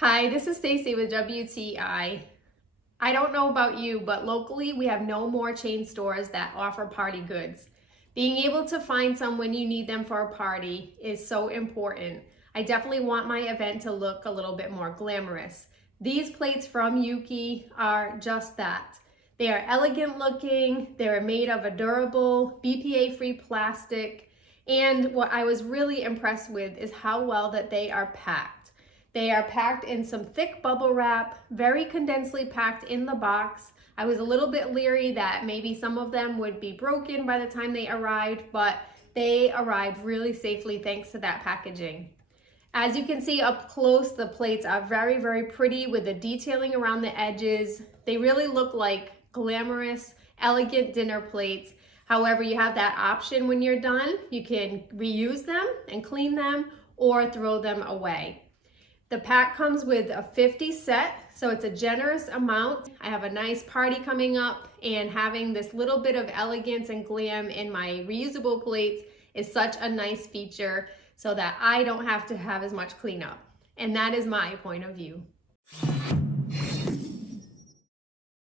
Hi, this is Stacy with WTI. I don't know about you, but locally we have no more chain stores that offer party goods. Being able to find some when you need them for a party is so important. I definitely want my event to look a little bit more glamorous. These plates from Yuki are just that. They are elegant looking, they're made of a durable, BPA-free plastic, and what I was really impressed with is how well that they are packed. They are packed in some thick bubble wrap, very condensely packed in the box. I was a little bit leery that maybe some of them would be broken by the time they arrived, but they arrived really safely thanks to that packaging. As you can see up close, the plates are very, very pretty with the detailing around the edges. They really look like glamorous, elegant dinner plates. However, you have that option when you're done. You can reuse them and clean them or throw them away. The pack comes with a 50 set, so it's a generous amount. I have a nice party coming up, and having this little bit of elegance and glam in my reusable plates is such a nice feature so that I don't have to have as much cleanup. And that is my point of view.